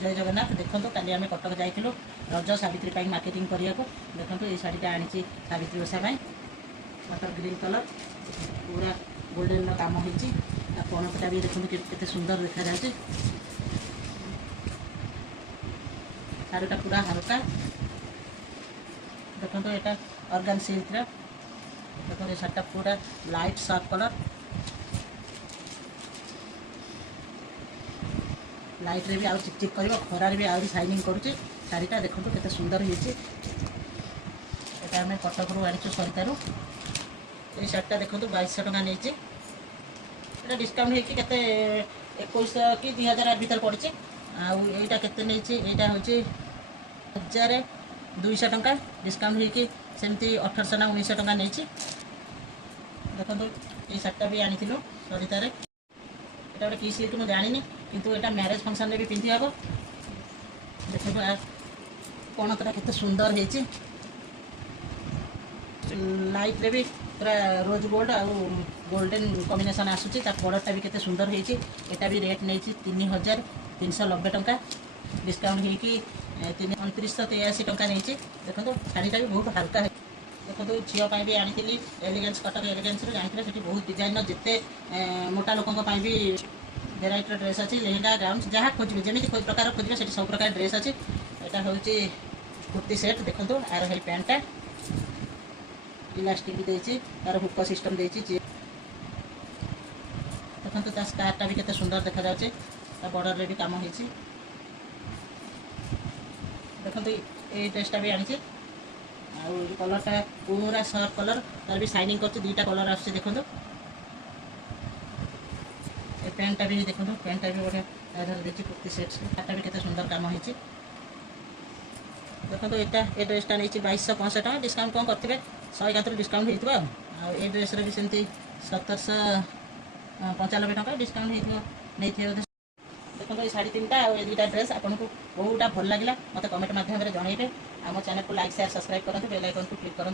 जय जगन्नाथ। देखो काली आम कटक जाइलु रज सावित्री मार्केटिंग करने को। देखो ये शाढ़ीटा आनी सावित्री ओषा वाटर ग्रीन कलर पूरा गोल्डन काम होती। पणतटा भी देखो के सुंदर देखा जाए। शाढ़ीटा पूरा हल्का। देखो यहाँ ऑर्गन सिल्क। देखो ये शाढ़ीटा पूरा लाइट सॉफ्ट कलर। लाइट रे भी आउ चिकचिक कर खरार भी आहरी शाइनिंग करुच्चे। शाढ़ीटा देखो केते सुंदर होती। आम कटक रू आनीचु सरितारू। ये शाढ़ीटा देखो 2200 टका नहीं। डिस्काउंट होती 2100 कि 2000 भर पड़ी। आईटा के यहाँ हूँ 1200 टका। डिस्काउंट होती सेमती 1800 ना 1900 टका नहीं। देखो ये शाढ़ीटा भी आनी सरितार। ये गोटे की सिल्क मुझे जानी किंतु यहाँ मैरेज फंक्शन में भी पिंधि हम। देखो पणतटा केते सुंदर होती। लाइट रे भी पूरा रोज गोल्ड आ गोल्डन कॉम्बिनेशन आसूची। बॉर्डरटा भी केते सुंदर होती। यहाँ भी रेट नहीं 3390 टका। डिस्काउंट होगी 2983 टका नहीं। देखो शाढ़ीटा भी बहुत हल्का है। देखो झील भी आनी एलिगेंस कटक एलिगेंस जानी से बहुत डिजाइन जिते मोटा लोकों भी भेराइटर ड्रेस अच्छी। लेहेंगा गाउन जहाँ खोजे जमी प्रकार खोजे से सब प्रकार ड्रेस अच्छी। यहाँ हूँ कुर्ती सेट। देखो आर है पैंटा इलास्टिक भी देती। तार हुक सिस्टम देती। देखो स्कार्टा भी केते सुंदर देखा जाए। बॉर्डर रे भी काम होती। देखो ये ड्रेसटा भी आनी कलरटा पूरा सर्फ कलर। तार भी शाइनिंग कर दुईटा कलर आस। देखो पैंटा भी देखो पैंटा भी गोटे देखिए कुर्ती सेट भी केते सुंदर काम होती। देखो ये ड्रेसटा नहीं 2265 टका। डिस्काउंट कौन करते 100 डिस्काउंट होता। ये ड्रेस भी सेमती 1795 टका डिस्काउंट होते। देखो ये शाढ़ी 3टा और 2टा ड्रेस आपको कौटा भल लगे मत कमेंट मध्यम जनइबे। आम चैनल को लाइक शेयर सब्सक्राइब करूँ। बेल आइकन को क्लिक करूँ।